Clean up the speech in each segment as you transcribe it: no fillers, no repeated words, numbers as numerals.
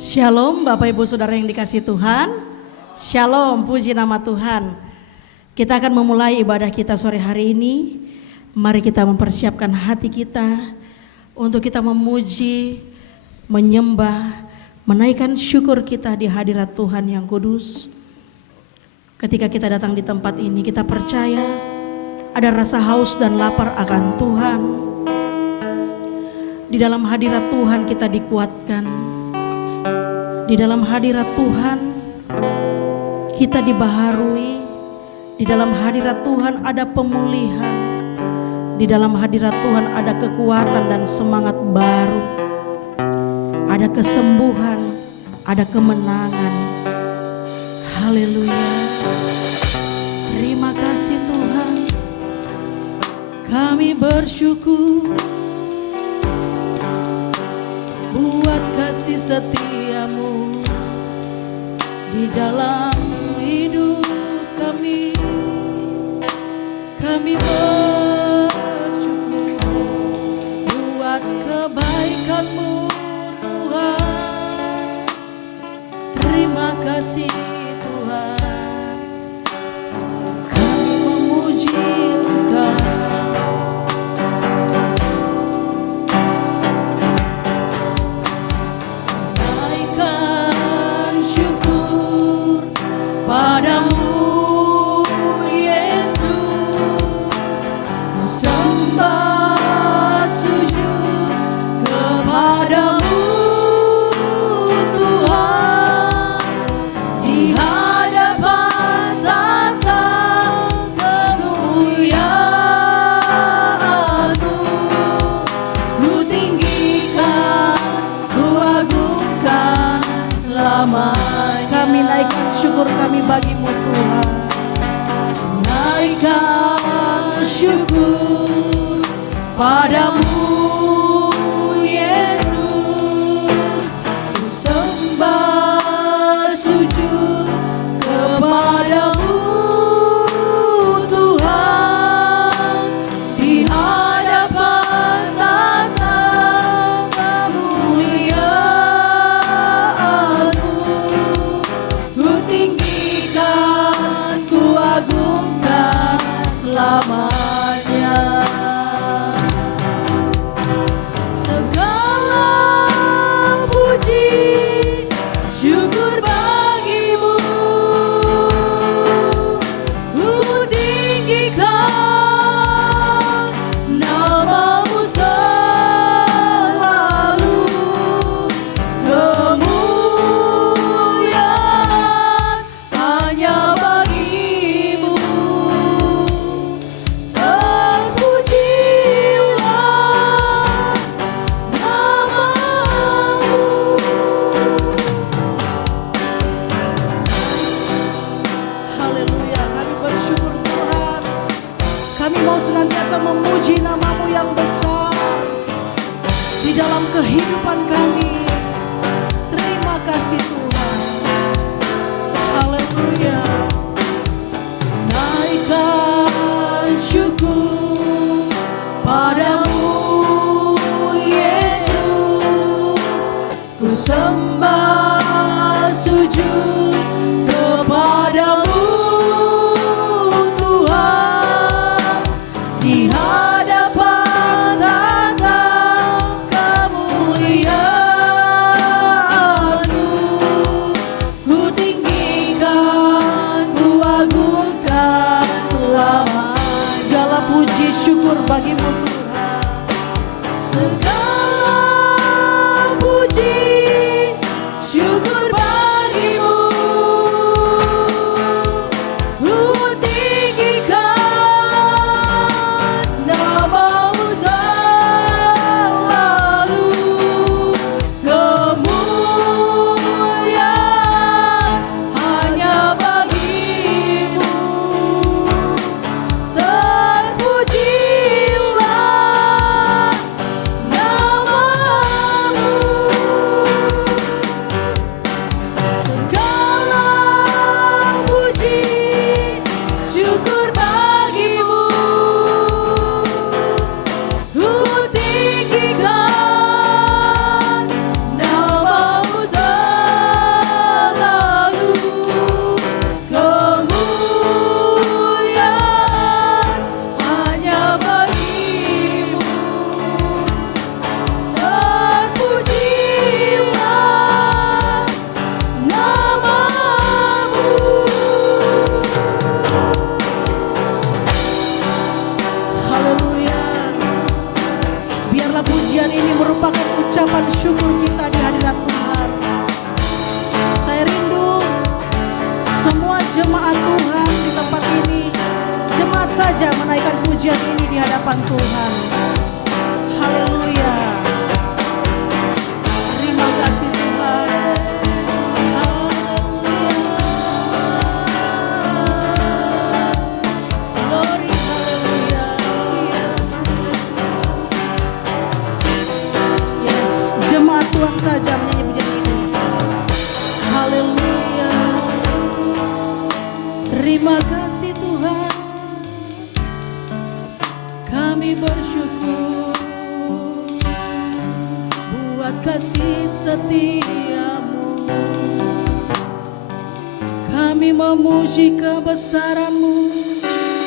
Shalom Bapak Ibu Saudara yang dikasihi Tuhan. Shalom, puji nama Tuhan. Kita akan memulai ibadah kita sore hari ini. Mari kita mempersiapkan hati kita untuk kita memuji, menyembah, menaikkan syukur kita di hadirat Tuhan yang kudus. Ketika kita datang di tempat ini, kita percaya ada rasa haus dan lapar akan Tuhan. Di dalam hadirat Tuhan kita dikuatkan. Di dalam hadirat Tuhan kita dibaharui. Di dalam hadirat Tuhan ada pemulihan. Di dalam hadirat Tuhan ada kekuatan dan semangat baru. Ada kesembuhan, ada kemenangan. Haleluya. Terima kasih Tuhan. Kami bersyukur buat kasih setiamu di dalam hidup kami. Kami bersyukur buat kebaikanmu Tuhan. Terima kasih Tuhan. Kami memuji Engkau. Naikkan syukur padamu Yesus, sembah sujud kepadamu Tuhan, di hadapan tata kemuliaan-Mu, Ku tinggikan, Ku agungkan selamanya. Kami naikkan syukur kami bagimu Tuhan. Naikkan syukur padamu Yesus, sembah sujud kepadamu Tuhan, di hadapan tata kemuliaan-Mu, Ku tinggikan, Ku agungkan selamanya. Segala puji syukur bagimu, Ku tinggikan namamu selalu. Kemuliaan hanya bagimu. Terpujilah namamu. Haleluya, kami bersyukur Tuhan. Kami mau senantiasa memuji namamu yang besar di dalam kehidupan kami. Terima kasih Tuhan. Haleluya. Naikkan syukur padamu Yesus, Ku sembah sujud kepadamu Tuhan, di hadapan tata kemuliaan-Mu, Ku tinggikan, Ku agungkan selamanya. Segala puji syukur bagimu Tuhan. Segala puji syukur bagimu pujian ini di hadapan Tuhan. Haleluya. Terima kasih Tuhan. Haleluya. Glory, haleluya. Yes, jemaat Tuhan saja menyanyi pujian ini. Haleluya. Terima kasih Tuhan. Kami bersyukur buat kasih setiamu. Kami memuji kebesaran-Mu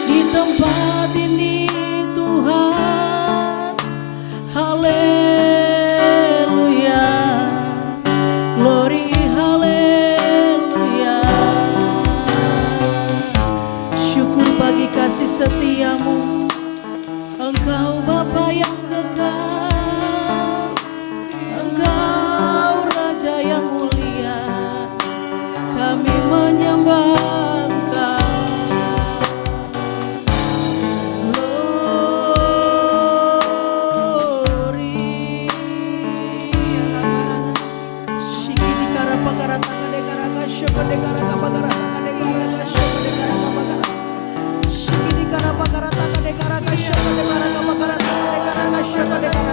di tempat ini Tuhan. Haleluya. Glory, haleluya. Syukur bagi kasih setiamu. Engkau Bapa yang kekal, Engkau Raja yang mulia, kami menyembah Engkau. Glory. Shikini kara pakara tanga dekara kasho dekara kapagara tanga dekara kasho dekara kapagara. Shikini kara pakara tanga dekara kasho dekara kapagara tanga dekara kasho dekara.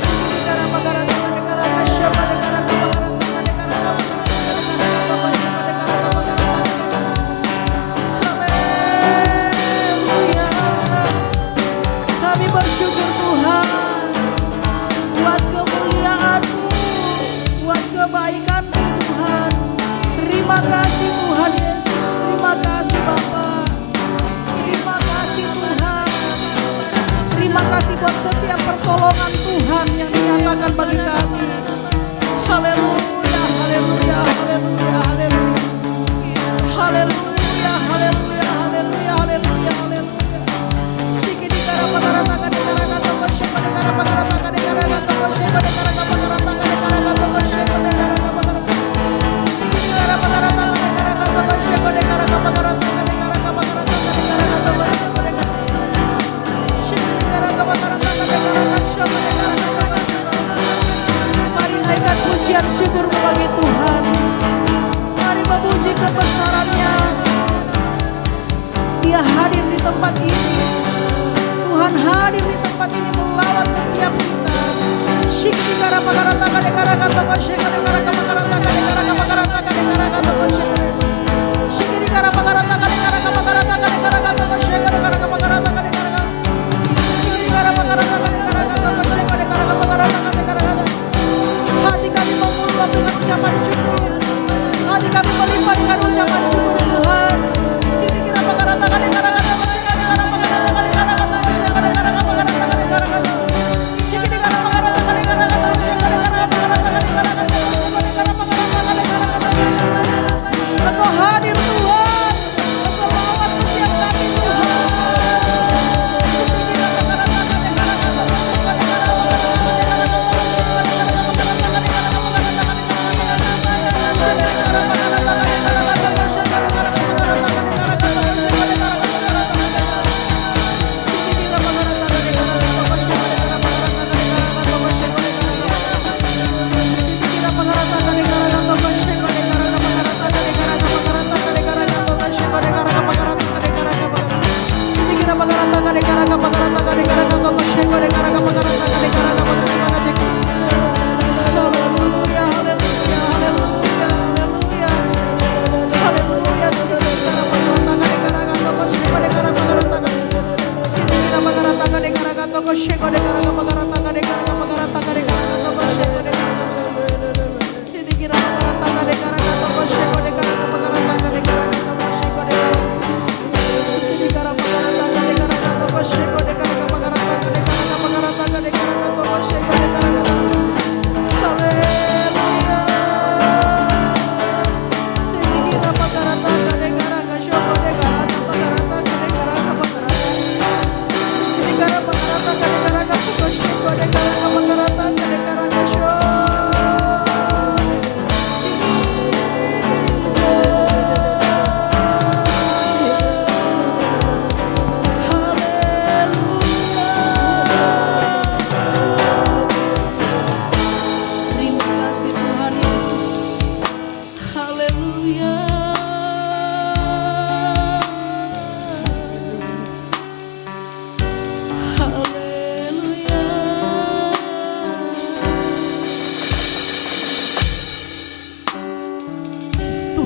Shikini kara pakara tanga dekara kasho dekara kapagara tanga dekara Haleluya. Kami bersyukur Tuhan buat kemuliaan-Mu, buat kebaikan-Mu Tuhan. Terima kasih Tuhan Yesus, terima kasih Bapa. Terima kasih Tuhan. Terima kasih buat setiap pertolongan Tuhan yang dinyatakan bagi kami. Haleluya, haleluya, haleluya, haleluya. Haleluya, haleluya, haleluya, haleluya, haleluya. Sikini kara pakara tanga dekara kata pashe dekara pakara tanga dekara kata pashe dekara pakara tanga dekara kata pashe dekara pakara. Sikini kara pakara tanga dekara kata pashe dekara pakara tanga dekara pakara tanga dekara kata pashe dekara. Sikini kara pakara tanga dekara kasho dekara kata. Mari naikkan pujian syukur bagi Tuhan. Mari memuji kebesaran-Nya. Dia hadir di tempat ini. Tuhan hadir di tempat ini melawat setiap kita. Shikti kara pakara tanga dekara kata pashe dekara pakara tanga dekara pakara tanga dekara kata pashe. Shikti kara pakara tanga dekara pakara tanga dekara kata pashe dekara pakara tanga dekara. Shikti kara pakara tanga dekara kata pashe dekara pakara tanga dekara. Hati kami memuliakan dengan ucapan syukur. Hati kami melimpahkan ucapan syukur Tuhan. Shikti kara pakara tanga dekara kata pashe dekara pakara tanga dekara kata pashe dekara pakara tanga dekara kata. Shikti kara pakara tanga dekara kata pashe dekara pakara tanga dekara kata dekara pakara tanga dekara kata. Engkau hadir Tuhan. Engkau lawat setiap kami Tuhan. Shikti kara pakara tanga dekara kata pashe dekara pakara tanga dekara kata pashe dekara pakara tanga dekara pakara tanga dekara.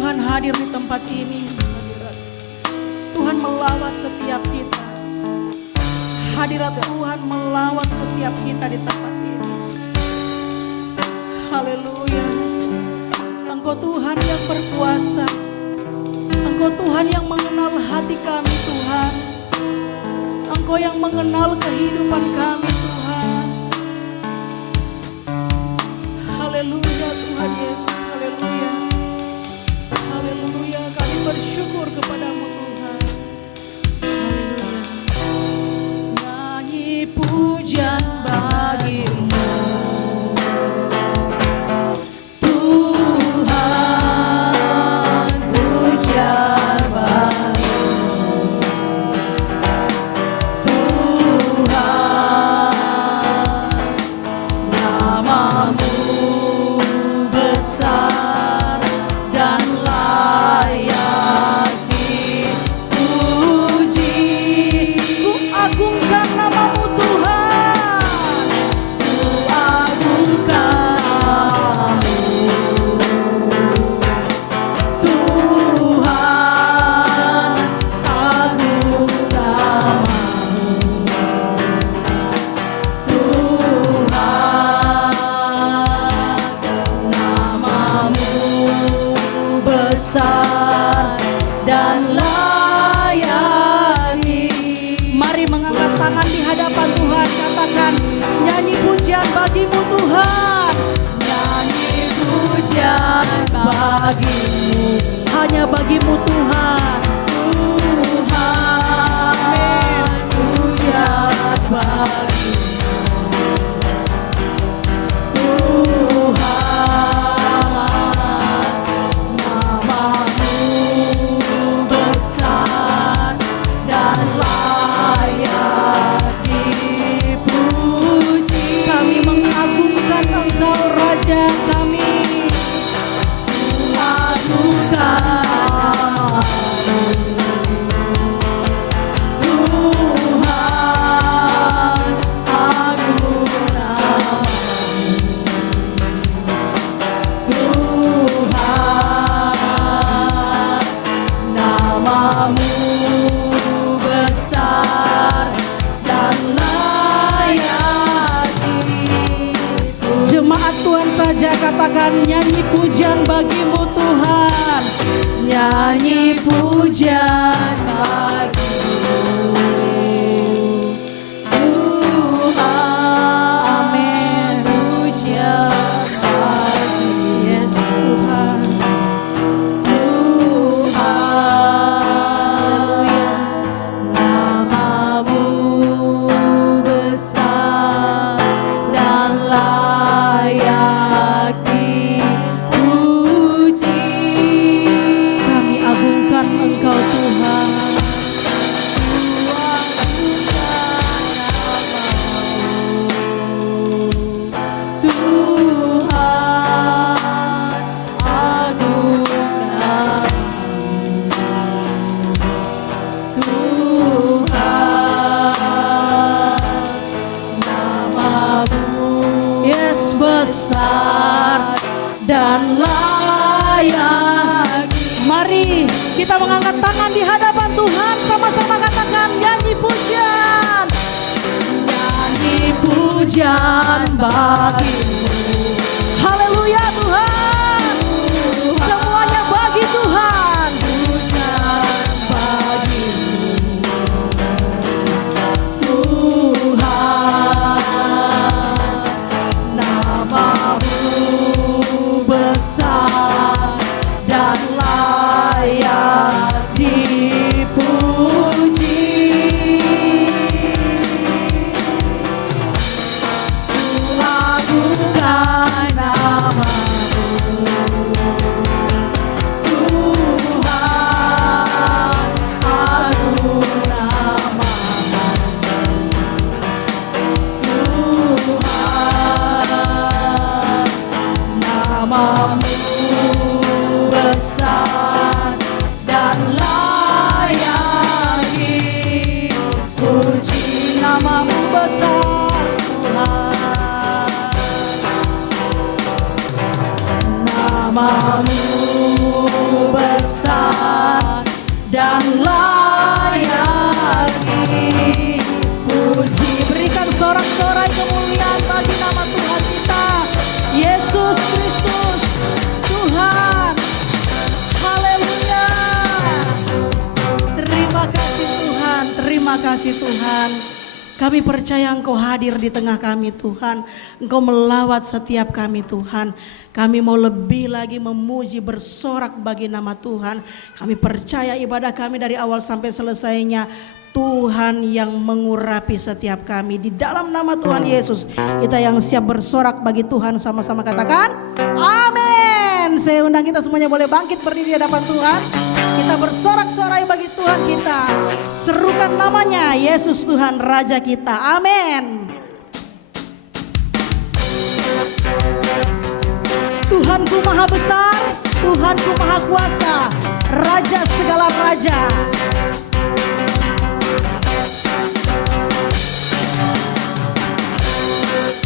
Tuhan hadir di tempat ini. Tuhan melawat setiap kita. Hadirat Tuhan melawat setiap kita di tempat ini. Haleluya. Engkau Tuhan yang berkuasa. Engkau Tuhan yang mengenal hati kami Tuhan. Engkau yang mengenal kehidupan kami Tuhan. Haleluya Tuhan Yesus. Haleluya. Haleluya. Kami bersyukur kepadamu Tuhan. Haleluya. Nyanyi pujian bagimu Tuhan, pujian bagimu Tuhan, namamu besar dan layak dipuji. Ku agungkan namamu Tuhan, ku agungkan namamu Tuhan, agung namamu Tuhan, namamu besar dan layak. Mari mengangkat tangan di hadapan Tuhan, katakan nyanyi pujian bagimu Tuhan, nyanyi pujian bagimu, hanya bagimu Tuhan. Tuhan, pujian bagimu Tuhan, namamu besar dan layak dipuji. Kami mengagungkan Engkau Raja kami, agungkan Tuhan, agung Tuhan, namamu besar dan layak dipuji. Jemaat Tuhan saja katakan nyanyi pujian bagimu Tuhan, nyanyi pujian bagimu Tuhan. Amin. Pujian bagimu. Yes Tuhan. Tuhan, namamu besar dan layak dipuji. Kami agungkan Engkau Tuhan. Tuhan, agung Tuhan, namamu yes besar dan layak. Mari kita mengangkat tangan di hadapan Tuhan, sama-sama katakan nyanyi pujian, nyanyi pujian bagimu. Haleluya Tuhan, semuanya bagi Tuhan. Pujian bagimu Tuhan, namamu besar dan layak dipuji. Agungkan namamu Tuhan, agung Tuhan, namamu besar dan layak dipuji. Namamu besar Tuhan, namamu besar Terima kasih Tuhan. Kami percaya Engkau hadir di tengah kami Tuhan. Engkau melawat setiap kami Tuhan. Kami mau lebih lagi memuji bersorak bagi nama Tuhan. Kami percaya ibadah kami dari awal sampai selesainya Tuhan yang mengurapi setiap kami. Di dalam nama Tuhan Yesus kita yang siap bersorak bagi Tuhan sama-sama katakan amin. Saya undang kita semuanya boleh bangkit berdiri di hadapan Tuhan. Kita bersorak-sorai bagi Tuhan kita. Serukan namanya Yesus Tuhan Raja kita. Amin. Tuhanku maha besar, Tuhanku maha kuasa, Raja segala raja.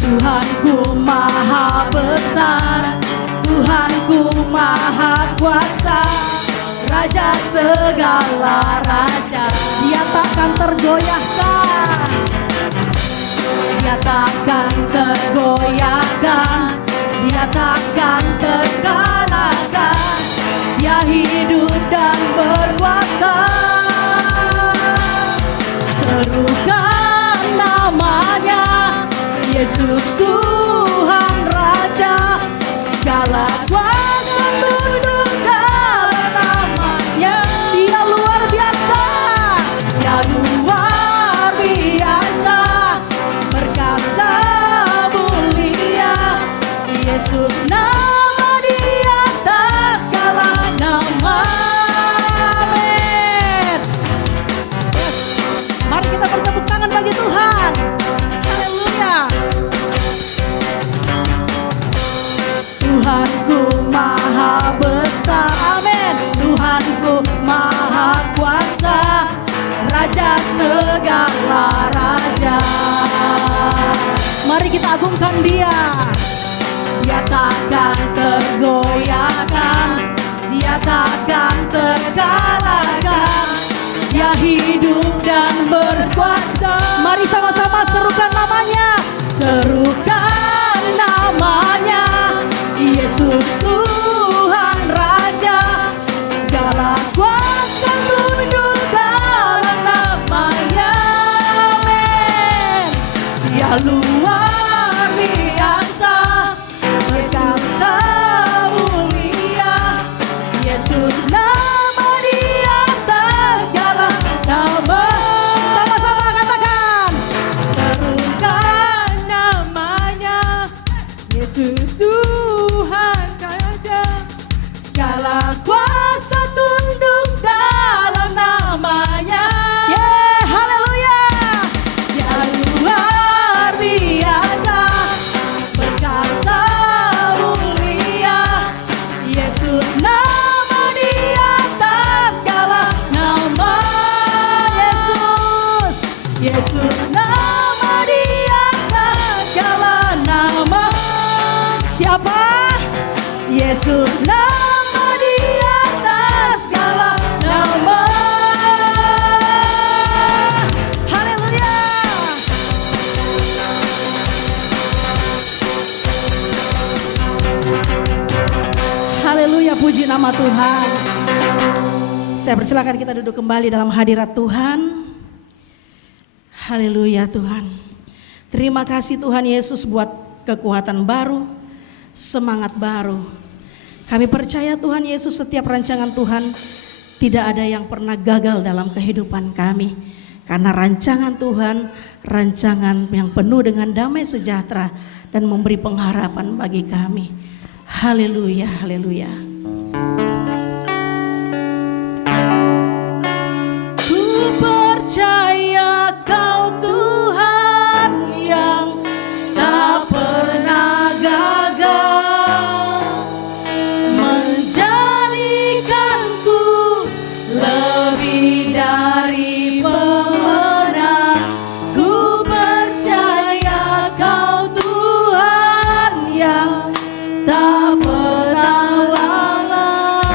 Tuhanku maha besar, Tuhanku maha kuasa, Raja segala raja. Dia takkan tergoyahkan, Dia takkan tergoyahkan, Dia takkan terkalahkan. Dia hidup dan berkuasa. Serukan namanya Yesus Tuhan Raja, segala kuasa tunduk dalam namanya. Dia luar biasa, Dia luar biasa, perkasa mulia. Yesus nama di atas segala nama. Amin. Mari kita bertepuk tangan bagi Tuhan. Haleluya. Tuhanku maha besar, amin. Tuhanku maha kuasa, Raja segala raja. Mari kita agungkan Dia. Dia takkan tergoyahkan, Dia takkan terkalahkan. Dia hidup dan berkuasa. Mari sama-sama serukan namanya. Serukan namanya Yesus Tuhan Raja, segala kuasa tunduk dalam namanya. Amin. Dia luar biasa, perkasa mulia. Yesus nama di atas segala nama. Sama-sama katakan. Serukan namanya Yesus Tuhan Raja, segala kuasa tunduk dalam namanya. Yeah, haleluya. Dia luar biasa, perkasa mulia. Yesus nama di atas segala nama. Yesus nama di atas segala nama. Siapa? Yesus nama di atas segala nama. Haleluya. Haleluya, puji nama Tuhan. Saya persilakan kita duduk kembali dalam hadirat Tuhan. Haleluya Tuhan. Terima kasih Tuhan Yesus buat kekuatan baru, semangat baru. Kami percaya Tuhan Yesus setiap rancangan Tuhan tidak ada yang pernah gagal dalam kehidupan kami. Karena rancangan Tuhan, rancangan yang penuh dengan damai sejahtera dan memberi pengharapan bagi kami. Haleluya, haleluya. Ku percaya Kau Tuhan yang tak pernah gagal, menjadikanku lebih dari pemenang. Ku percaya Kau Tuhan yang tak pernah lalai.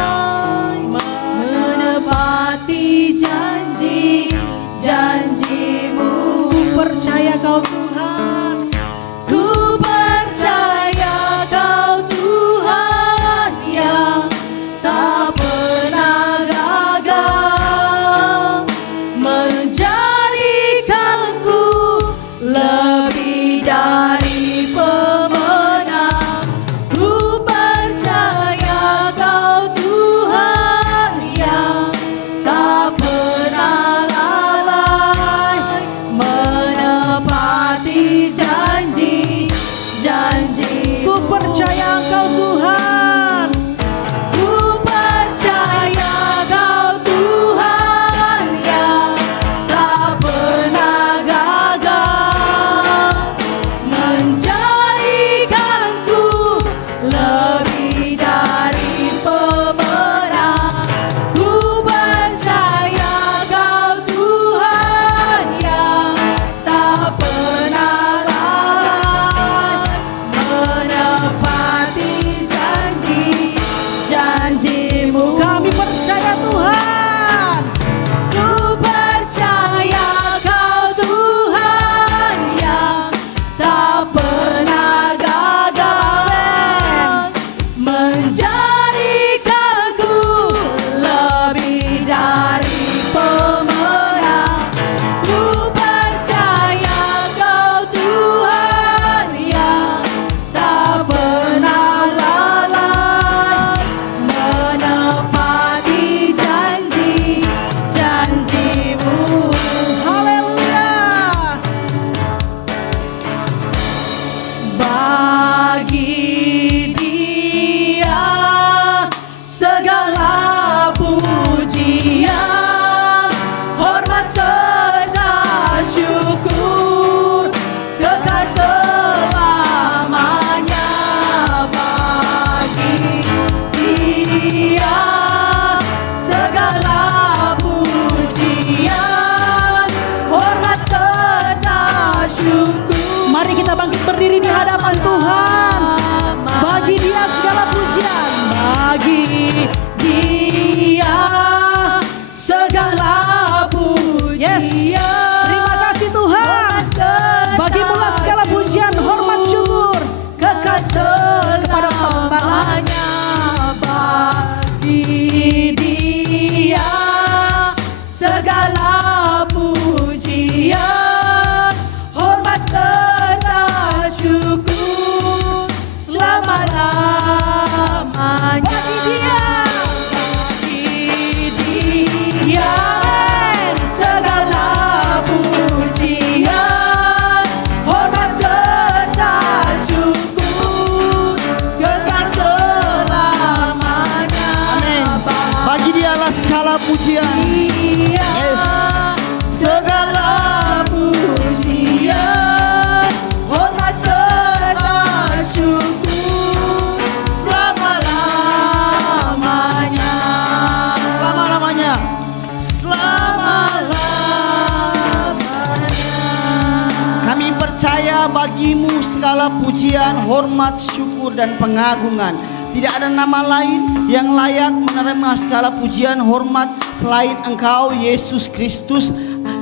bagi Dia segala pujian. Yes. Terima kasih Tuhan. Bagimulah segala pujian, hormat, syukur, kekal kepada Bapaknya. Bagi Dia segala pujian, hormat serta syukur selama-lamanya. Bagi Dia segala pujian, hormat serta syukur kekal selamanya. Amin. Bagi Dialah segala pujian. Yes. Segala pujian, hormat serta syukur selama-lamanya. Selama-lamanya. Kami percaya bagimu segala pujian, hormat, syukur, dan pengagungan. Tidak ada nama lain yang layak menerima segala pujian, hormat selain Engkau, Yesus Kristus.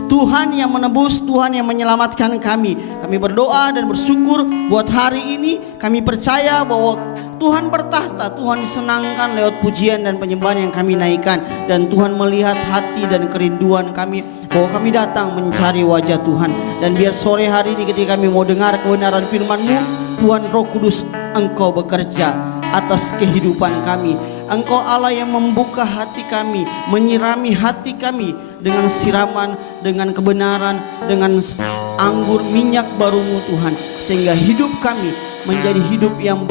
Tuhan yang menebus, Tuhan yang menyelamatkan kami. Kami berdoa dan bersyukur buat hari ini. Kami percaya bahwa Tuhan bertahta, Tuhan disenangkan lewat pujian dan penyembahan yang kami naikkan. Dan Tuhan melihat hati dan kerinduan kami, bahwa kami datang mencari wajah Tuhan. Dan biar sore hari ini ketika kami mau dengar kebenaran firman-Mu, Tuhan Roh Kudus, Engkau bekerja atas kehidupan kami. Engkau Allah yang membuka hati kami, menyirami hati kami dengan siraman, dengan kebenaran, dengan anggur minyak baru-Mu Tuhan. Sehingga hidup kami menjadi hidup yang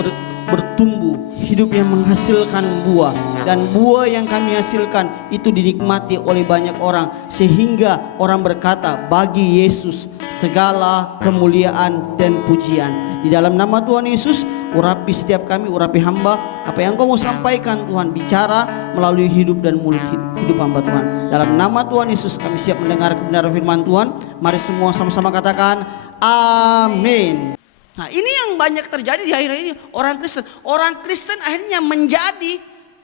bertumbuh, hidup yang menghasilkan buah. Dan buah yang kami hasilkan itu dinikmati oleh banyak orang. Sehingga orang berkata, bagi Yesus segala kemuliaan dan pujian. Di dalam nama Tuhan Yesus, urapi setiap kami, urapi hamba. Apa yang Kau mau sampaikan Tuhan, bicara melalui hidup dan mulut hidup hamba Tuhan. Dalam nama Tuhan Yesus kami siap mendengar kebenaran firman Tuhan. Mari semua sama-sama katakan amin. Nah, ini yang banyak terjadi di akhir ini. Orang Kristen akhirnya menjadi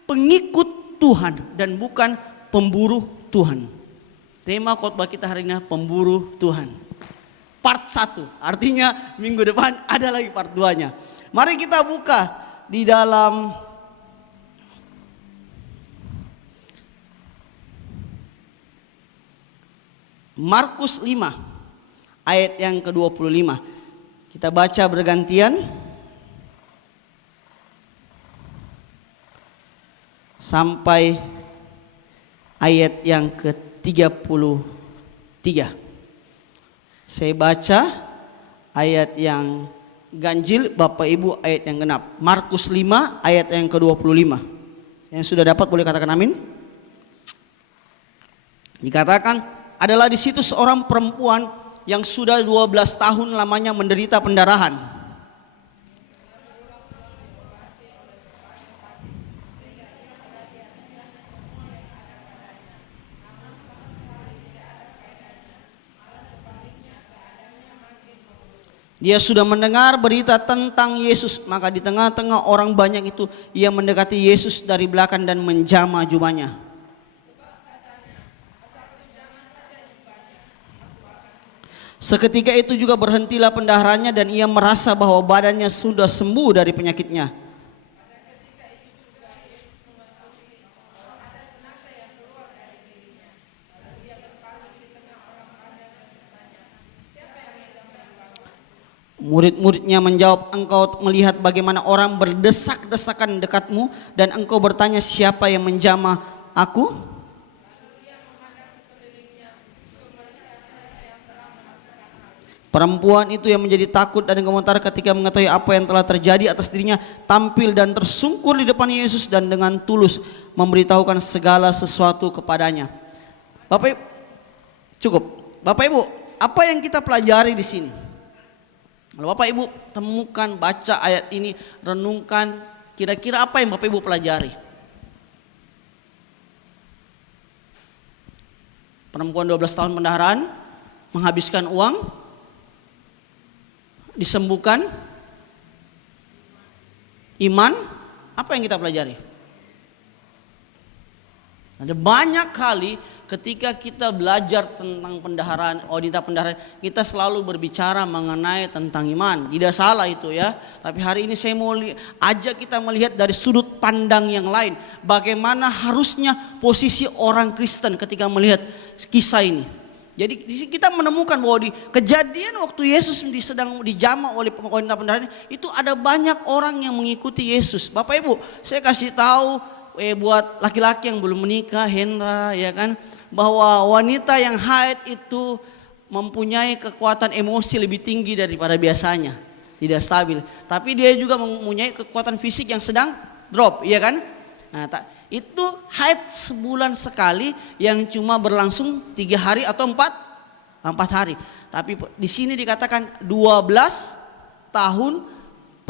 pengikut Tuhan dan bukan pemburu Tuhan. Tema khotbah kita hari ini, pemburu Tuhan. Part 1, artinya minggu depan ada lagi part 2-nya. Mari kita buka di dalam Markus 5 ayat yang ke-25. Kita baca bergantian sampai ayat yang ke-33. Saya baca ayat yang ganjil, Bapak Ibu ayat yang genap. Markus 5 ayat yang ke-25. Yang sudah dapat boleh katakan amin. Dikatakan, adalah di situ seorang perempuan yang sudah 12 tahun lamanya menderita pendarahan. Dia sudah mendengar berita tentang Yesus, maka di tengah-tengah orang banyak itu ia mendekati Yesus dari belakang dan menjamah jubahnya. Seketika itu juga berhentilah pendarahannya dan ia merasa bahwa badannya sudah sembuh dari penyakitnya. Murid-muridnya menjawab, engkau melihat bagaimana orang berdesak-desakan dekatmu dan engkau bertanya siapa yang menjamah aku? Perempuan itu yang menjadi takut dan gemetar ketika mengetahui apa yang telah terjadi atas dirinya, tampil dan tersungkur di depan Yesus dan dengan tulus memberitahukan segala sesuatu kepadanya. Bapak Ibu, cukup. Bapak Ibu, apa yang kita pelajari di sini? Kalau Bapak Ibu temukan, baca ayat ini, renungkan, kira-kira apa yang Bapak Ibu pelajari? Perempuan 12 tahun pendarahan, menghabiskan uang, disembuhkan, iman, apa yang kita pelajari? Ada banyak kali ketika kita belajar tentang pendaharaan, wanita pendaharaan, kita selalu berbicara mengenai tentang iman. Tidak salah itu ya. Tapi hari ini saya mau ajak kita melihat dari sudut pandang yang lain. Bagaimana harusnya posisi orang Kristen ketika melihat kisah ini. Jadi kita menemukan bahwa di kejadian waktu Yesus sedang dijamah oleh wanita pendaharaan itu ada banyak orang yang mengikuti Yesus. Bapak Ibu, saya kasih tahu buat laki-laki yang belum menikah, Hendra, ya kan, bahwa wanita yang haid itu mempunyai kekuatan emosi lebih tinggi daripada biasanya, tidak stabil. Tapi dia juga mempunyai kekuatan fisik yang sedang drop, ya kan? Nah, itu haid sebulan sekali yang cuma berlangsung 3 hari atau 4 hari. Tapi di sini dikatakan 12 tahun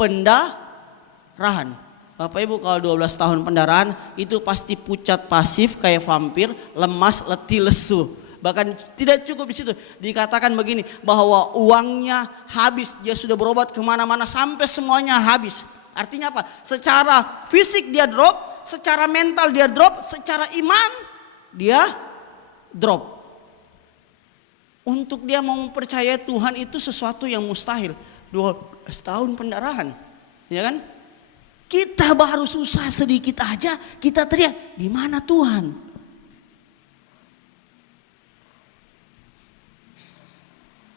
pendarahan. Bapak Ibu, kalau 12 tahun pendarahan itu pasti pucat pasif kayak vampir, lemas, letih, lesu. Bahkan tidak cukup di situ. Dikatakan begini, bahwa uangnya habis, dia sudah berobat kemana-mana sampai semuanya habis. Artinya apa? Secara fisik dia drop, secara mental dia drop, secara iman dia drop. Untuk dia mau mempercayai Tuhan itu sesuatu yang mustahil. 12 tahun pendarahan, ya kan? Kita baru susah sedikit aja, kita teriak, di mana Tuhan?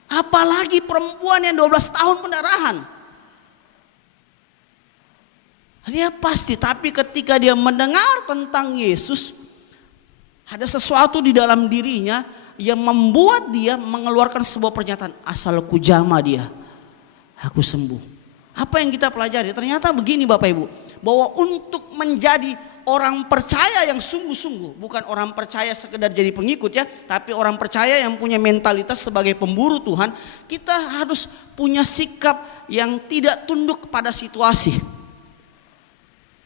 Apalagi perempuan yang 12 tahun pendarahan. Dia pasti, tapi ketika dia mendengar tentang Yesus, ada sesuatu di dalam dirinya yang membuat dia mengeluarkan sebuah pernyataan, asal ku jamah dia, aku sembuh. Apa yang kita pelajari? Ternyata begini Bapak Ibu, bahwa untuk menjadi orang percaya yang sungguh-sungguh, bukan orang percaya sekedar jadi pengikut ya, tapi orang percaya yang punya mentalitas sebagai pemburu Tuhan, kita harus punya sikap yang tidak tunduk pada situasi.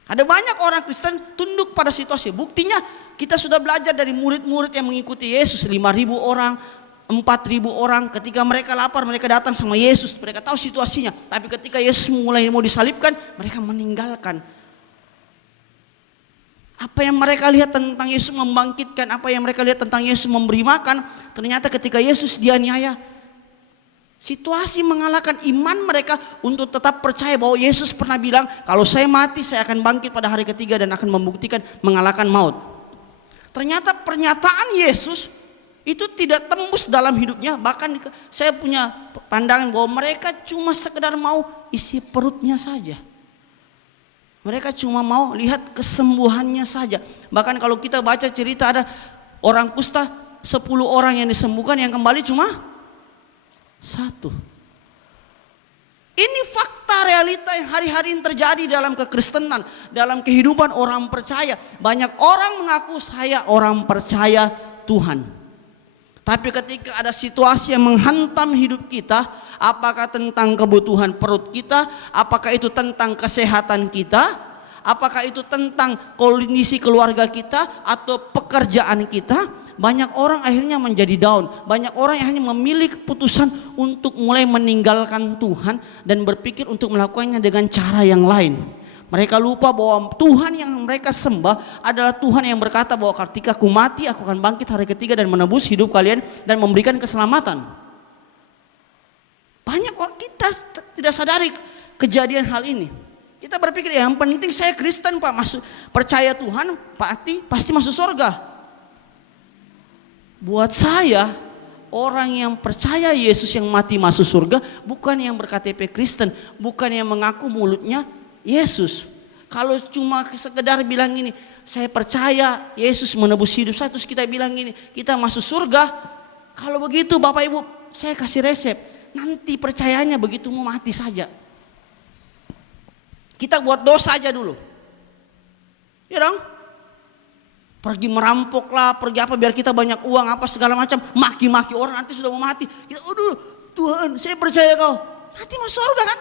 Ada banyak orang Kristen tunduk pada situasi. Buktinya kita sudah belajar dari murid-murid yang mengikuti Yesus, 5.000 orang, 4.000 orang, ketika mereka lapar mereka datang sama Yesus, mereka tahu situasinya. Tapi ketika Yesus mulai mau disalibkan, mereka meninggalkan. Apa yang mereka lihat tentang Yesus membangkitkan, apa yang mereka lihat tentang Yesus memberi makan, ternyata ketika Yesus dianiaya, situasi mengalahkan iman mereka untuk tetap percaya bahwa Yesus pernah bilang, kalau saya mati saya akan bangkit pada hari ketiga dan akan membuktikan mengalahkan maut. Ternyata pernyataan Yesus itu tidak tembus dalam hidupnya. Bahkan saya punya pandangan bahwa mereka cuma sekedar mau isi perutnya saja. Mereka cuma mau lihat kesembuhannya saja. Bahkan kalau kita baca cerita ada orang kusta, 10 orang yang disembuhkan, yang kembali cuma 1. Ini fakta realita yang hari-hari ini terjadi dalam kekristenan, dalam kehidupan orang percaya. Banyak orang mengaku saya orang percaya Tuhan. Tapi ketika ada situasi yang menghantam hidup kita, apakah tentang kebutuhan perut kita, apakah itu tentang kesehatan kita, apakah itu tentang kondisi keluarga kita atau pekerjaan kita, banyak orang akhirnya menjadi down. Banyak orang yang akhirnya memilih keputusan untuk mulai meninggalkan Tuhan dan berpikir untuk melakukannya dengan cara yang lain. Mereka lupa bahwa Tuhan yang mereka sembah adalah Tuhan yang berkata bahwa ketika aku mati aku akan bangkit hari ketiga dan menebus hidup kalian dan memberikan keselamatan. Banyak orang kita tidak sadari kejadian hal ini. Kita berpikir yang penting saya Kristen Pak, masuk percaya Tuhan pasti masuk surga. Buat saya, orang yang percaya Yesus yang mati masuk surga bukan yang berKTP Kristen, bukan yang mengaku mulutnya Yesus. Kalau cuma sekedar bilang gini, saya percaya Yesus menebus hidup saya, terus kita bilang gini, kita masuk surga. Kalau begitu Bapak Ibu, saya kasih resep, nanti percayanya begitu mau mati saja. Kita buat dosa aja dulu, ya dong. Pergi merampok lah, pergi apa biar kita banyak uang apa segala macam, maki-maki orang, nanti sudah mau mati. Kita, aduh Tuhan saya percaya kau, mati masuk surga kan.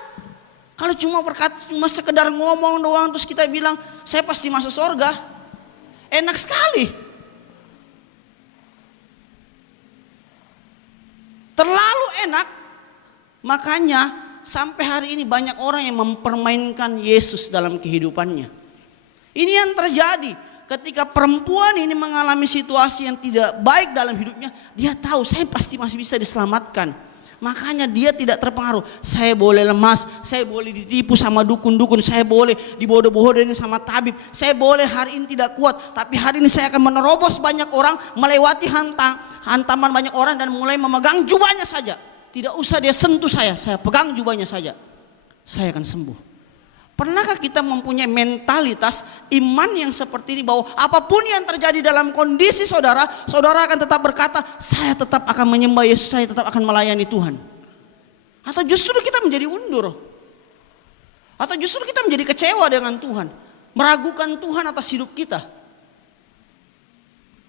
Kalau cuma berkata, cuma sekedar ngomong doang terus kita bilang saya pasti masuk surga, enak sekali. Terlalu enak. Makanya sampai hari ini banyak orang yang mempermainkan Yesus dalam kehidupannya. Ini yang terjadi. ketika perempuan ini mengalami situasi yang tidak baik dalam hidupnya, dia tahu saya pasti masih bisa diselamatkan. Makanya dia tidak terpengaruh. Saya boleh lemas, saya boleh ditipu sama dukun-dukun, saya boleh dibodoh-bodohin sama tabib, saya boleh hari ini tidak kuat, tapi hari ini saya akan menerobos banyak orang, melewati hantaman banyak orang dan mulai memegang jubahnya saja. Tidak usah dia sentuh saya pegang jubahnya saja, saya akan sembuh. Pernahkah kita mempunyai mentalitas iman yang seperti ini, bahwa apapun yang terjadi dalam kondisi saudara akan tetap berkata, saya tetap akan menyembah Yesus, saya tetap akan melayani Tuhan? Atau justru kita menjadi undur? Atau justru kita menjadi kecewa dengan Tuhan, meragukan Tuhan atas hidup kita?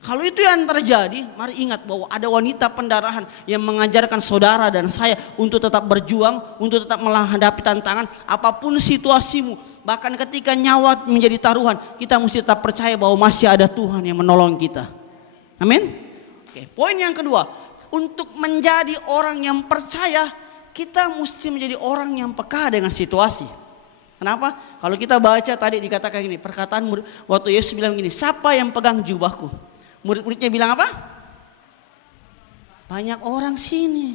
Kalau itu yang terjadi, mari ingat bahwa ada wanita pendarahan yang mengajarkan saudara dan saya untuk tetap berjuang, untuk tetap menghadapi tantangan apapun situasimu. Bahkan ketika nyawa menjadi taruhan, kita mesti tetap percaya bahwa masih ada Tuhan yang menolong kita. Amin. Oke, poin yang kedua, untuk menjadi orang yang percaya, kita mesti menjadi orang yang peka dengan situasi. Kenapa? Kalau kita baca tadi dikatakan gini, perkataan murid, waktu Yesus bilang gini, siapa yang pegang jubahku? Murid-muridnya bilang apa? Banyak orang sini.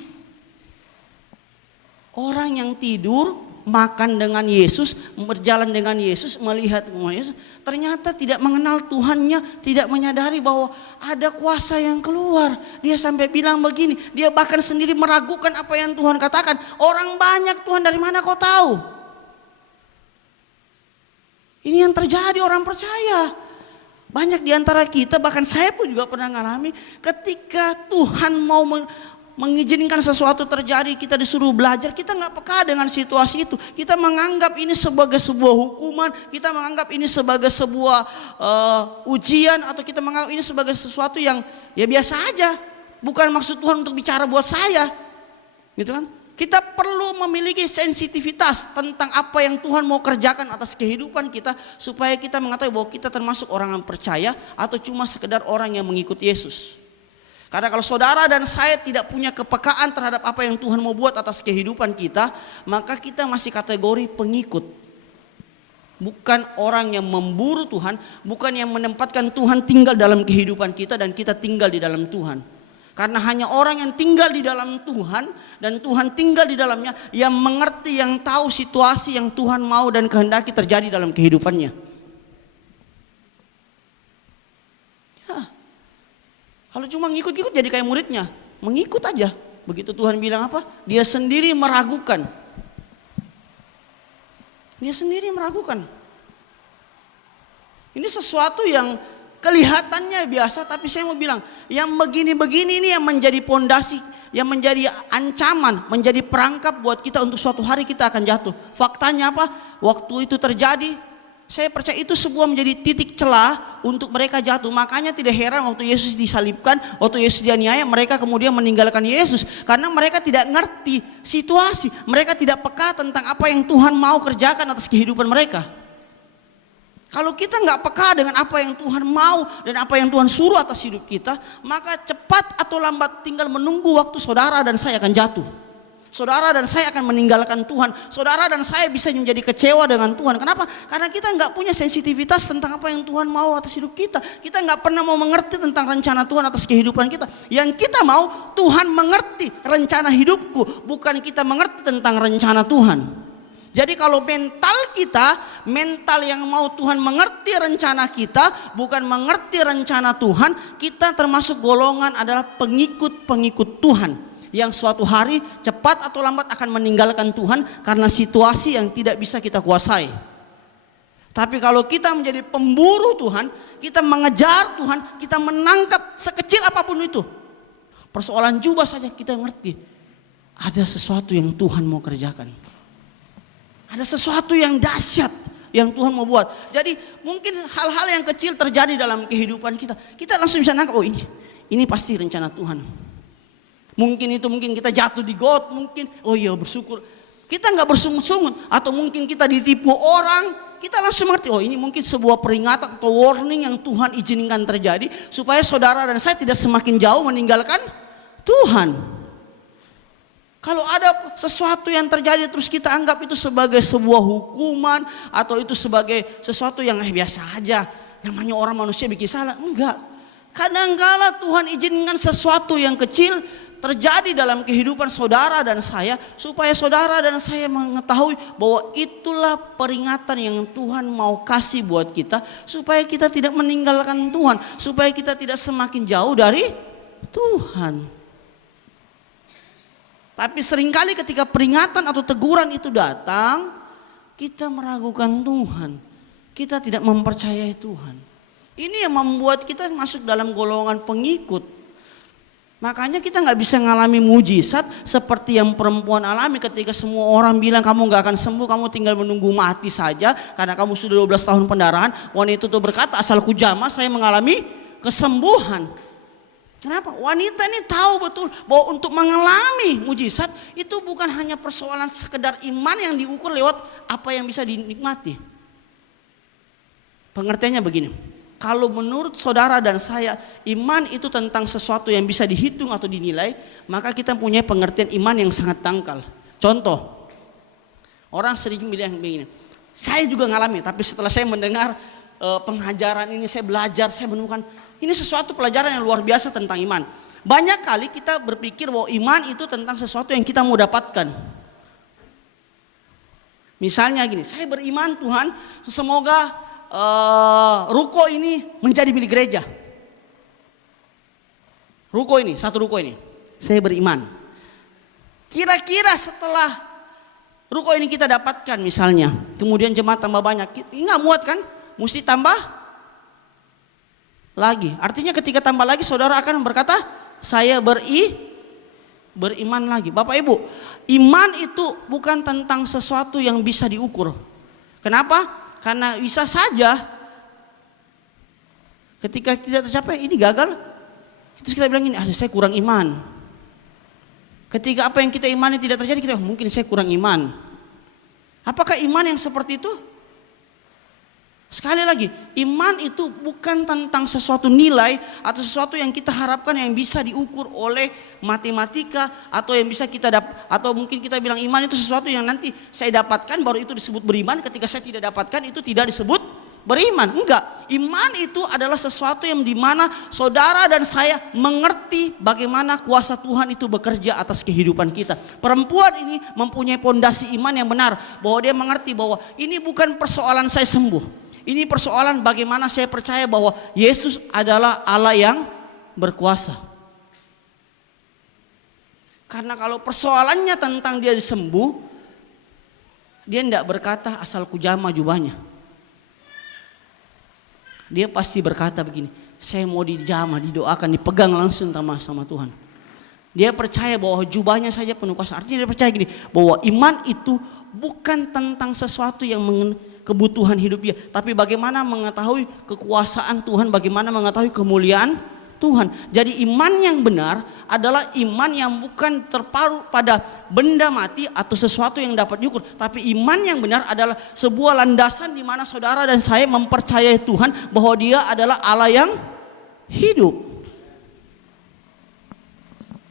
Orang yang tidur, makan dengan Yesus, berjalan dengan Yesus, melihat dengan Yesus, ternyata tidak mengenal Tuhannya, tidak menyadari bahwa ada kuasa yang keluar. Dia sampai bilang begini, dia bahkan sendiri meragukan apa yang Tuhan katakan. Orang banyak, Tuhan dari mana kau tahu? Ini yang terjadi orang percaya. Banyak di antara kita, bahkan saya pun juga pernah mengalami, ketika Tuhan mau mengizinkan sesuatu terjadi, kita disuruh belajar, kita nggak peka dengan situasi itu. Kita menganggap ini sebagai sebuah hukuman, kita menganggap ini sebagai sebuah ujian, atau kita menganggap ini sebagai sesuatu yang ya biasa aja. Bukan maksud Tuhan untuk bicara buat saya, gitu kan? Kita perlu memiliki sensitivitas tentang apa yang Tuhan mau kerjakan atas kehidupan kita, supaya kita mengetahui bahwa kita termasuk orang yang percaya atau cuma sekedar orang yang mengikut Yesus. Karena kalau saudara dan saya tidak punya kepekaan terhadap apa yang Tuhan mau buat atas kehidupan kita, maka kita masih kategori pengikut. Bukan orang yang memburu Tuhan, bukan yang menempatkan Tuhan tinggal dalam kehidupan kita dan kita tinggal di dalam Tuhan. Karena hanya orang yang tinggal di dalam Tuhan dan Tuhan tinggal di dalamnya, yang mengerti, yang tahu situasi yang Tuhan mau dan kehendaki terjadi dalam kehidupannya. Ya. Kalau cuma ngikut-ngikut jadi kayak muridnya, mengikut aja. Begitu Tuhan bilang apa? Dia sendiri meragukan. Dia sendiri meragukan. Ini sesuatu yang kelihatannya biasa, tapi saya mau bilang, yang begini-begini ini yang menjadi pondasi, yang menjadi ancaman, menjadi perangkap buat kita untuk suatu hari kita akan jatuh. Faktanya apa? Waktu itu terjadi, saya percaya itu sebuah menjadi titik celah untuk mereka jatuh. Makanya tidak heran waktu Yesus disalibkan, waktu Yesus dianiaya, mereka kemudian meninggalkan Yesus. Karena mereka tidak ngerti situasi, mereka tidak peka tentang apa yang Tuhan mau kerjakan atas kehidupan mereka. Kalau kita nggak peka dengan apa yang Tuhan mau dan apa yang Tuhan suruh atas hidup kita, maka cepat atau lambat tinggal menunggu waktu saudara dan saya akan jatuh. Saudara dan saya akan meninggalkan Tuhan. Saudara dan saya bisa menjadi kecewa dengan Tuhan. Kenapa? Karena kita nggak punya sensitivitas tentang apa yang Tuhan mau atas hidup kita. Kita nggak pernah mau mengerti tentang rencana Tuhan atas kehidupan kita. Yang kita mau, Tuhan mengerti rencana hidupku, bukan kita mengerti tentang rencana Tuhan. Jadi kalau mental kita, mental yang mau Tuhan mengerti rencana kita, bukan mengerti rencana Tuhan, kita termasuk golongan adalah pengikut-pengikut Tuhan, yang suatu hari cepat atau lambat akan meninggalkan Tuhan karena situasi yang tidak bisa kita kuasai. Tapi kalau kita menjadi pemburu Tuhan, kita mengejar Tuhan, kita menangkap sekecil apapun itu, persoalan jubah saja kita ngerti, ada sesuatu yang Tuhan mau kerjakan. Ada sesuatu yang dahsyat yang Tuhan mau buat. Jadi mungkin hal-hal yang kecil terjadi dalam kehidupan kita, kita langsung bisa nangkap, oh ini pasti rencana Tuhan. Mungkin kita jatuh di got, mungkin oh iya bersyukur. Kita nggak bersungut-sungut, atau mungkin kita ditipu orang, kita langsung mengerti, oh ini mungkin sebuah peringatan atau warning yang Tuhan izinkan terjadi supaya saudara dan saya tidak semakin jauh meninggalkan Tuhan. Kalau ada sesuatu yang terjadi terus kita anggap itu sebagai sebuah hukuman atau itu sebagai sesuatu yang biasa aja, namanya orang manusia bikin salah. Enggak. Kadangkala Tuhan izinkan sesuatu yang kecil terjadi dalam kehidupan saudara dan saya, supaya saudara dan saya mengetahui bahwa itulah peringatan yang Tuhan mau kasih buat kita, supaya kita tidak meninggalkan Tuhan, supaya kita tidak semakin jauh dari Tuhan. Tapi seringkali ketika peringatan atau teguran itu datang, kita meragukan Tuhan, kita tidak mempercayai Tuhan. Ini yang membuat kita masuk dalam golongan pengikut. Makanya kita nggak bisa ngalami mujizat seperti yang perempuan alami ketika semua orang bilang kamu nggak akan sembuh, kamu tinggal menunggu mati saja karena kamu sudah 12 tahun pendarahan. Wanita itu berkata, asal kujamah saya mengalami kesembuhan. Kenapa? Wanita ini tahu betul bahwa untuk mengalami mujizat itu bukan hanya persoalan sekedar iman yang diukur lewat apa yang bisa dinikmati. Pengertiannya begini. Kalau menurut saudara dan saya, iman itu tentang sesuatu yang bisa dihitung atau dinilai, maka kita punya pengertian iman yang sangat dangkal. Contoh, orang sering bilang begini, saya juga ngalami, tapi setelah saya mendengar pengajaran ini, saya belajar, saya menemukan ini sesuatu pelajaran yang luar biasa tentang iman. Banyak kali kita berpikir bahwa iman itu tentang sesuatu yang kita mau dapatkan. Misalnya gini, saya beriman Tuhan, semoga ruko ini menjadi milik gereja. Ruko ini, satu ruko ini, saya beriman. Kira-kira setelah ruko ini kita dapatkan misalnya, kemudian jemaat tambah banyak, nggak muat kan? Mesti tambah lagi. Artinya ketika tambah lagi, saudara akan berkata, saya beriman lagi. Bapak Ibu, iman itu bukan tentang sesuatu yang bisa diukur. Kenapa? Karena bisa saja ketika tidak tercapai ini gagal, terus kita bilang ini, saya kurang iman. Ketika apa yang kita imani tidak terjadi, kita mungkin saya kurang iman. Apakah iman yang seperti itu? Sekali lagi, iman itu bukan tentang sesuatu nilai atau sesuatu yang kita harapkan yang bisa diukur oleh matematika atau yang bisa kita atau mungkin kita bilang iman itu sesuatu yang nanti saya dapatkan baru itu disebut beriman, ketika saya tidak dapatkan itu tidak disebut beriman. Enggak, iman itu adalah sesuatu yang dimana saudara dan saya mengerti bagaimana kuasa Tuhan itu bekerja atas kehidupan kita. Perempuan ini mempunyai pondasi iman yang benar, bahwa dia mengerti bahwa ini bukan persoalan saya sembuh. Ini persoalan bagaimana saya percaya bahwa Yesus adalah Allah yang berkuasa. Karena kalau persoalannya tentang dia disembuh, dia tidak berkata asal kujama jubahnya. Dia pasti berkata begini, saya mau dijamah, didoakan, dipegang langsung sama Tuhan. Dia percaya bahwa jubahnya saja penuh kuasa. Artinya dia percaya gini, bahwa iman itu bukan tentang sesuatu yang kebutuhan hidup dia, tapi bagaimana mengetahui kekuasaan Tuhan, bagaimana mengetahui kemuliaan Tuhan. Jadi iman yang benar adalah iman yang bukan terparu pada benda mati atau sesuatu yang dapat diukur, tapi iman yang benar adalah sebuah landasan di mana saudara dan saya mempercayai Tuhan bahwa Dia adalah Allah yang hidup.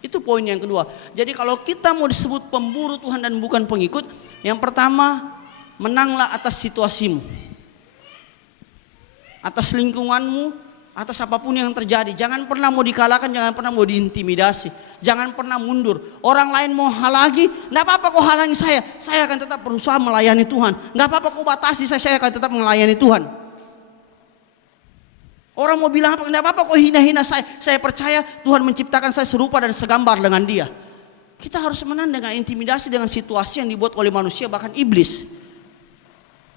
Itu poin yang kedua. Jadi kalau kita mau disebut pemburu Tuhan dan bukan pengikut, yang pertama, menanglah atas situasimu, atas lingkunganmu, atas apapun yang terjadi. Jangan pernah mau dikalahkan, jangan pernah mau diintimidasi, jangan pernah mundur. Orang lain mau halangi, enggak apa-apa kau halangi saya akan tetap berusaha melayani Tuhan. Enggak apa-apa kau batasi saya akan tetap melayani Tuhan. Orang mau bilang apa, enggak apa-apa kau hina-hina saya percaya Tuhan menciptakan saya serupa dan segambar dengan Dia. Kita harus menang dengan intimidasi, dengan situasi yang dibuat oleh manusia, bahkan iblis.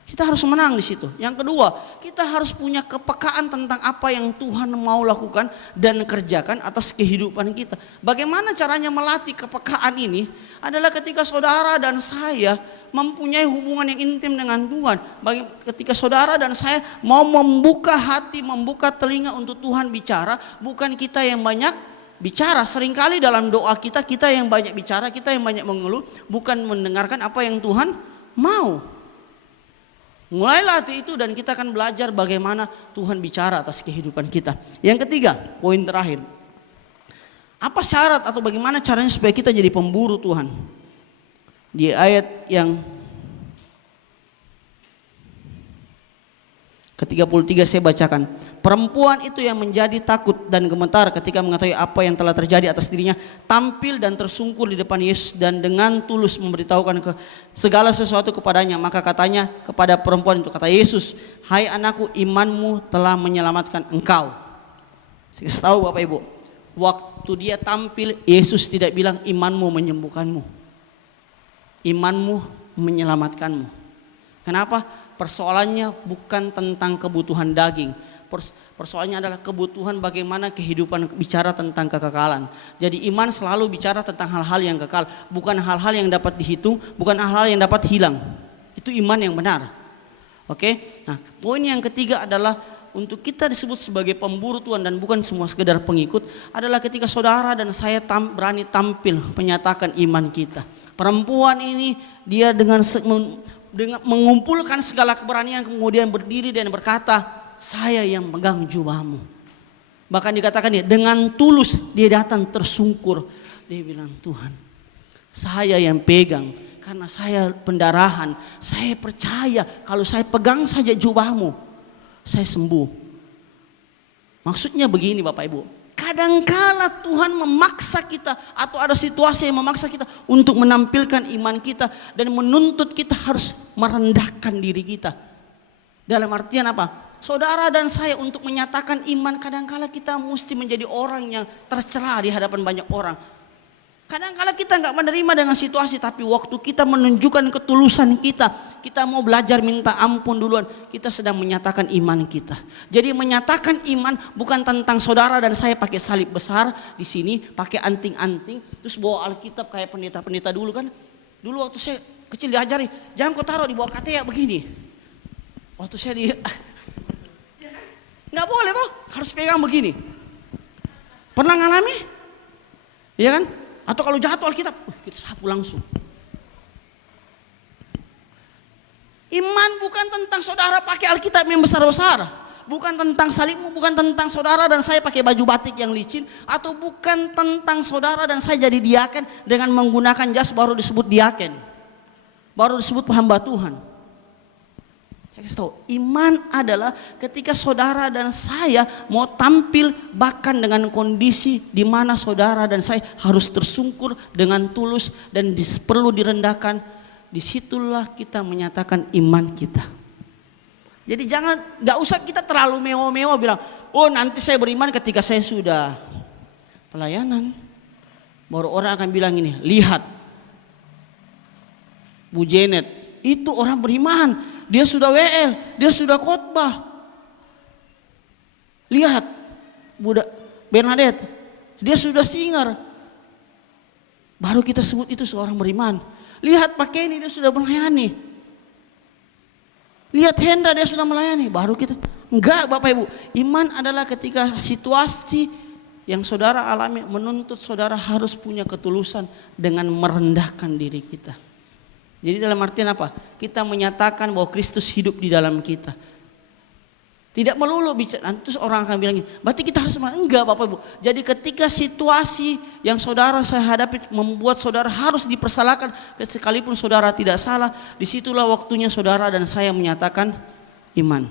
Kita harus menang di situ. Yang kedua, kita harus punya kepekaan tentang apa yang Tuhan mau lakukan dan kerjakan atas kehidupan kita. Bagaimana caranya melatih kepekaan ini? Adalah ketika saudara dan saya mempunyai hubungan yang intim dengan Tuhan. Ketika saudara dan saya mau membuka hati, membuka telinga untuk Tuhan bicara, bukan kita yang banyak bicara. Seringkali dalam doa kita yang banyak bicara, kita yang banyak mengeluh, bukan mendengarkan apa yang Tuhan mau. Mulailah hati itu dan kita akan belajar bagaimana Tuhan bicara atas kehidupan kita. Yang ketiga, poin terakhir. Apa syarat atau bagaimana caranya supaya kita jadi pemburu Tuhan? Di ayat yang ke-33 saya bacakan. Perempuan itu yang menjadi takut dan gemetar ketika mengetahui apa yang telah terjadi atas dirinya, tampil dan tersungkur di depan Yesus dan dengan tulus memberitahukan segala sesuatu kepadanya. Maka katanya kepada perempuan itu, kata Yesus, "Hai anakku, imanmu telah menyelamatkan engkau." Saya kasih tahu Bapak Ibu, waktu dia tampil, Yesus tidak bilang imanmu menyembuhkanmu, imanmu menyelamatkanmu. Kenapa? Persoalannya bukan tentang kebutuhan daging. Persoalannya adalah kebutuhan bagaimana kehidupan bicara tentang kekekalan. Jadi iman selalu bicara tentang hal-hal yang kekal, bukan hal-hal yang dapat dihitung, bukan hal-hal yang dapat hilang. Itu iman yang benar. Oke? Nah, poin yang ketiga adalah untuk kita disebut sebagai pemburu Tuhan dan bukan semua sekedar pengikut adalah ketika saudara dan saya berani tampil menyatakan iman kita. Perempuan ini dia dengan mengumpulkan segala keberanian kemudian berdiri dan berkata, "Saya yang pegang jubahmu." Bahkan dikatakan dia dengan tulus dia datang tersungkur. Dia bilang, "Tuhan, saya yang pegang karena saya pendarahan. Saya percaya kalau saya pegang saja jubahmu, saya sembuh." Maksudnya begini Bapak Ibu, kadangkala Tuhan memaksa kita atau ada situasi yang memaksa kita untuk menampilkan iman kita dan menuntut kita harus merendahkan diri kita. Dalam artian apa? Saudara dan saya untuk menyatakan iman kadangkala kita mesti menjadi orang yang tercela di hadapan banyak orang. Kadang-kala kita nggak menerima dengan situasi, tapi waktu kita menunjukkan ketulusan kita mau belajar minta ampun duluan, kita sedang menyatakan iman kita. Jadi menyatakan iman bukan tentang saudara dan saya pakai salib besar di sini, pakai anting-anting, terus bawa Alkitab kayak pendeta-pendeta dulu kan. Dulu waktu saya kecil diajari, jangan kau taruh di bawah kateya begini. Waktu saya nggak boleh toh, harus pegang begini. Pernah ngalami? Iya kan? Atau kalau jatuh Alkitab, kita sapu langsung. Iman bukan tentang saudara pakai Alkitab yang besar-besar, bukan tentang salibmu, bukan tentang saudara dan saya pakai baju batik yang licin, atau bukan tentang saudara dan saya jadi diaken dengan menggunakan jas baru disebut diaken, baru disebut hamba Tuhan. Saya kasih tahu, iman adalah ketika saudara dan saya mau tampil bahkan dengan kondisi di mana saudara dan saya harus tersungkur dengan tulus dan perlu direndahkan. Disitulah kita menyatakan iman kita. Jadi nggak usah kita terlalu mewah-mewah bilang, "Oh nanti saya beriman ketika saya sudah pelayanan." Baru orang akan bilang ini, "Lihat Bu Janet, itu orang beriman. Dia sudah WL, dia sudah khotbah. Lihat Budak Bernadette, dia sudah singer." Baru kita sebut itu seorang beriman. Lihat Pak Kenny, dia sudah melayani. Lihat Hendra, dia sudah melayani. Baru kita. Enggak Bapak Ibu, iman adalah ketika situasi yang saudara alami menuntut saudara harus punya ketulusan dengan merendahkan diri kita. Jadi dalam artian apa? Kita menyatakan bahwa Kristus hidup di dalam kita. Tidak melulu bicara, terus orang akan bilang, berarti kita harus enggak Bapak Ibu. Jadi ketika situasi yang saudara saya hadapi membuat saudara harus dipersalahkan, sekalipun saudara tidak salah, disitulah waktunya saudara dan saya menyatakan iman.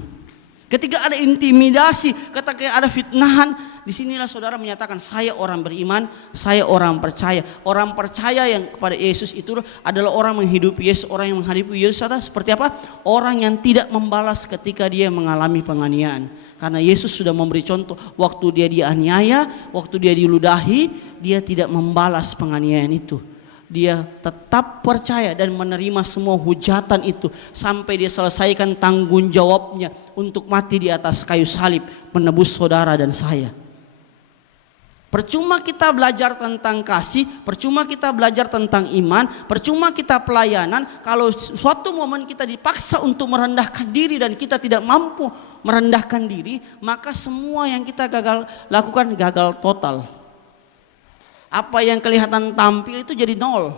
Ketika ada intimidasi, ketika ada fitnahan, disinilah saudara menyatakan saya orang beriman, saya orang percaya. Orang percaya yang kepada Yesus itu adalah orang menghidupi Yesus, orang yang menghadapi Yesus adalah seperti apa? Orang yang tidak membalas ketika dia mengalami penganiayaan. Karena Yesus sudah memberi contoh, waktu dia dianiaya, waktu dia diludahi, dia tidak membalas penganiayaan itu. Dia tetap percaya dan menerima semua hujatan itu sampai dia selesaikan tanggung jawabnya untuk mati di atas kayu salib menebus saudara dan saya. Percuma kita belajar tentang kasih, percuma kita belajar tentang iman, percuma kita pelayanan kalau suatu momen kita dipaksa untuk merendahkan diri dan kita tidak mampu merendahkan diri, maka semua yang kita lakukan gagal total. Apa yang kelihatan tampil itu jadi nol.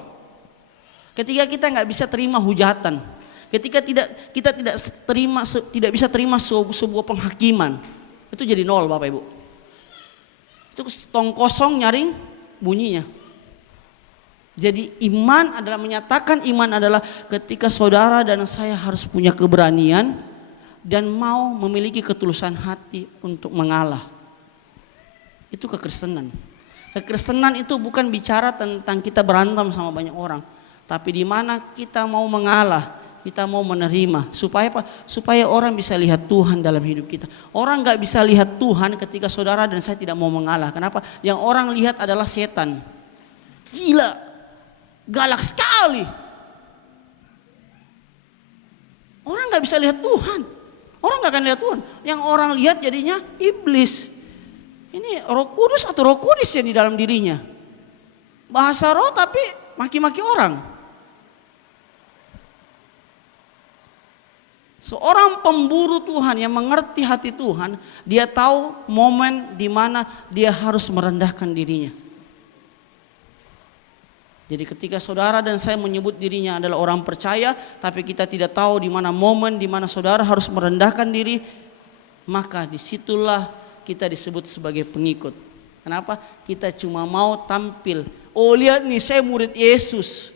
Ketika kita nggak bisa terima hujatan, ketika kita tidak bisa terima sebuah penghakiman, itu jadi nol Bapak Ibu. Itu tong kosong nyaring bunyinya. Jadi iman adalah menyatakan iman adalah ketika saudara dan saya harus punya keberanian dan mau memiliki ketulusan hati untuk mengalah. Itu kekristenan. Kekristenan itu bukan bicara tentang kita berantem sama banyak orang, tapi di mana kita mau mengalah, kita mau menerima. Supaya apa? Supaya orang bisa lihat Tuhan dalam hidup kita. Orang gak bisa lihat Tuhan ketika saudara dan saya tidak mau mengalah. Kenapa? Yang orang lihat adalah setan. Gila, galak sekali. Orang gak bisa lihat Tuhan. Orang gak akan lihat Tuhan. Yang orang lihat jadinya iblis. Ini Roh Kudus atau Roh Kudus yang di dalam dirinya. Bahasa roh tapi maki-maki orang. Seorang pemburu Tuhan yang mengerti hati Tuhan, dia tahu momen di mana dia harus merendahkan dirinya. Jadi ketika saudara dan saya menyebut dirinya adalah orang percaya, tapi kita tidak tahu di mana momen di mana saudara harus merendahkan diri, maka disitulah kita disebut sebagai pengikut. Kenapa? Kita cuma mau tampil. Oh lihat nih, saya murid Yesus.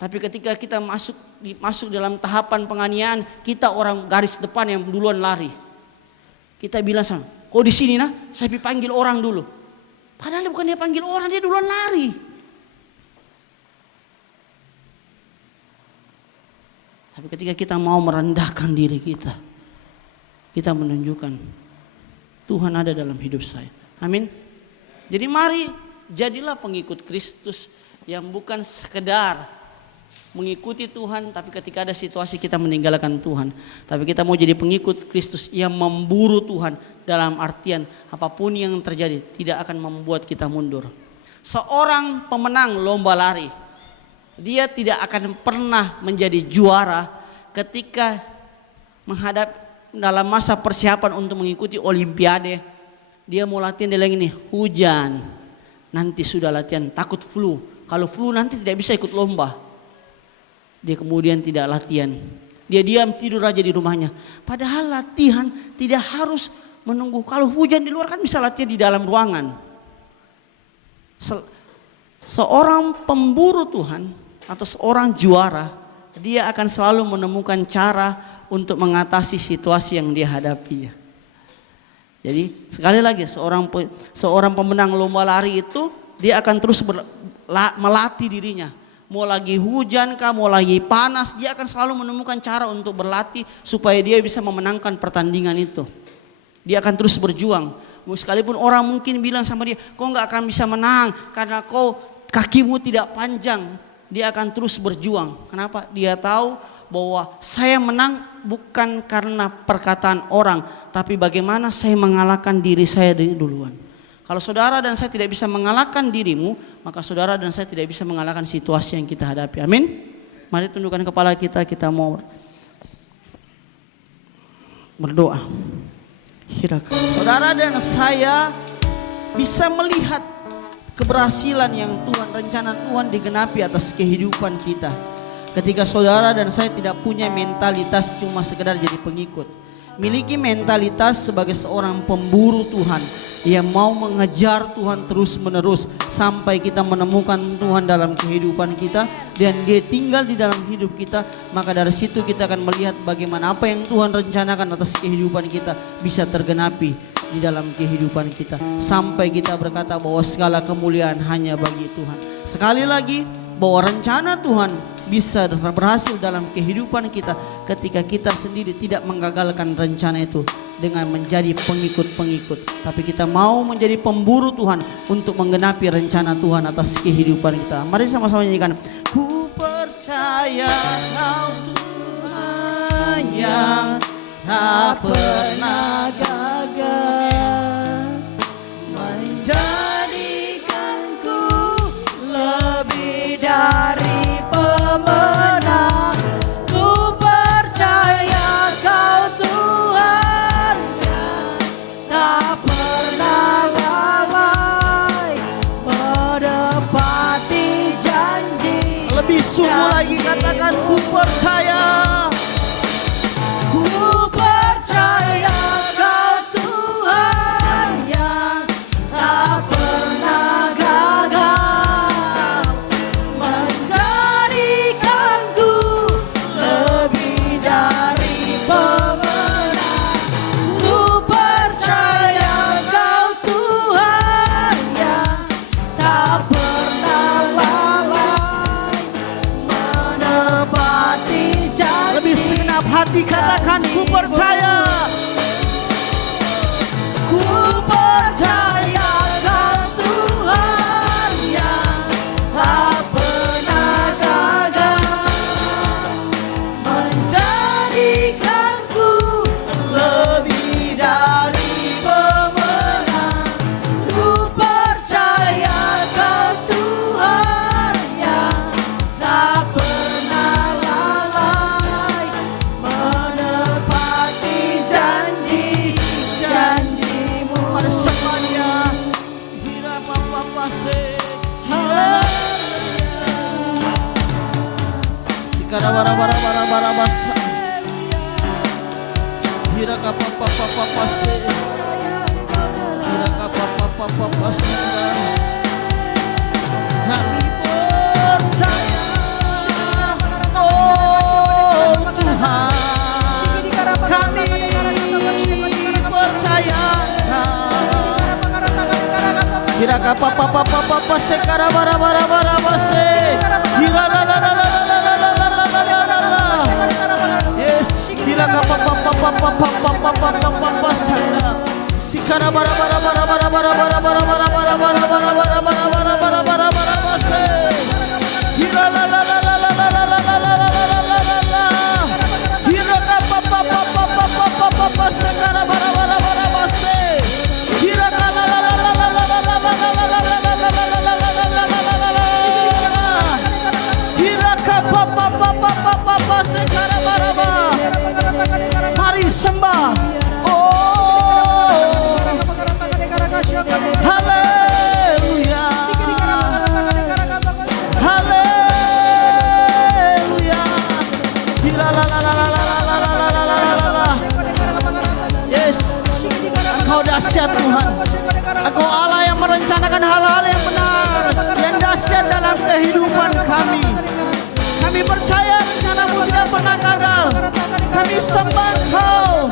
Tapi ketika kita masuk dalam tahapan penganiayaan, kita orang garis depan yang duluan lari. Kita bilang sama, kok di sini nah? Saya panggil orang dulu. Padahal bukan dia panggil orang, dia duluan lari. Tapi ketika kita mau merendahkan diri kita, kita menunjukkan Tuhan ada dalam hidup saya. Amin. Jadi mari jadilah pengikut Kristus yang bukan sekedar mengikuti Tuhan, tapi ketika ada situasi kita meninggalkan Tuhan. Tapi kita mau jadi pengikut Kristus yang memburu Tuhan, dalam artian apapun yang terjadi tidak akan membuat kita mundur. Seorang pemenang lomba lari, dia tidak akan pernah menjadi juara ketika menghadap dalam masa persiapan untuk mengikuti olimpiade. Dia mau latihan, dia lagi nih hujan, nanti sudah latihan takut flu. Kalau flu nanti tidak bisa ikut lomba. Dia kemudian tidak latihan. Dia diam tidur aja di rumahnya. Padahal latihan tidak harus menunggu. Kalau hujan di luar kan bisa latihan di dalam ruangan. Seorang pemburu Tuhan atau seorang juara, dia akan selalu menemukan cara untuk mengatasi situasi yang dia hadapinya. Jadi sekali lagi seorang pemenang lomba lari itu dia akan terus melatih dirinya. Mau lagi hujan kah, mau lagi panas, dia akan selalu menemukan cara untuk berlatih supaya dia bisa memenangkan pertandingan itu. Dia akan terus berjuang. Sekalipun orang mungkin bilang sama dia, kau nggak akan bisa menang karena kau kakimu tidak panjang. Dia akan terus berjuang. Kenapa? Dia tahu bahwa saya menang bukan karena perkataan orang, tapi bagaimana saya mengalahkan diri saya duluan. Kalau saudara dan saya tidak bisa mengalahkan dirimu, maka saudara dan saya tidak bisa mengalahkan situasi yang kita hadapi. Amin. Mari tundukkan kepala kita, kita mau berdoa. Saudara dan saya bisa melihat keberhasilan yang rencana Tuhan digenapi atas kehidupan kita. Ketika saudara dan saya tidak punya mentalitas cuma sekedar jadi pengikut, miliki mentalitas sebagai seorang pemburu Tuhan yang mau mengejar Tuhan terus menerus sampai kita menemukan Tuhan dalam kehidupan kita dan dia tinggal di dalam hidup kita. Maka dari situ kita akan melihat bagaimana apa yang Tuhan rencanakan atas kehidupan kita bisa tergenapi di dalam kehidupan kita, sampai kita berkata bahwa segala kemuliaan hanya bagi Tuhan. Sekali lagi, bahwa rencana Tuhan bisa berhasil dalam kehidupan kita ketika kita sendiri tidak menggagalkan rencana itu dengan menjadi pengikut-pengikut, tapi kita mau menjadi pemburu Tuhan untuk menggenapi rencana Tuhan atas kehidupan kita. Mari sama-sama nyanyikan. Ku percaya Kau Tuhan yang tak pernah gagal, menjadikanku lebih dari pemenang. Ku percaya Kau Tuhan yang tak pernah lalai menepati janji. Lebih sungguh lagi katakan ku percaya. Ku percaya Kau Tuhan, ku percaya. Ku percaya kan Tuhan yang tak pernah gagal menjadikanku lebih dari pemenang. Ku percaya kan Tuhan yang tak pernah lalai menepati janji-janjimu. Pada semuanya, hira papa pase, sikara bara bara bara bara basa, hira kapa papa papa se, hira kapa papa papa se. Kami percaya, oh Tuhan, kami percaya. Hira kapa papa papa pase, kara bara bara bara base, hira la la la la la la la la la la la la. Yes, hira kapa papa papa papa papa papa pase, sikara bara bara bara bara bara bara bara bara bara bara bara bara bara bara bara bara bara base, hira la la la la la la la la la la la la la. Hira kapa papa papa papa papa sikara bara bara bara base, hira la la la la la la la la la la la la la la la la la la. Hira kapa papa papa papa sikara bara bara. Mari sembah. Oh, haleluya, haleluya. Hira la la la la la la la la la la la la. Yes, Engkau dahsyat Tuhan. Engkau Allah yang merencanakan hal-hal yang benar, yang dahsyat dalam kehidupan kami. Kami percaya rencanamu tidak pernah gagal. Kami sembah Engkau.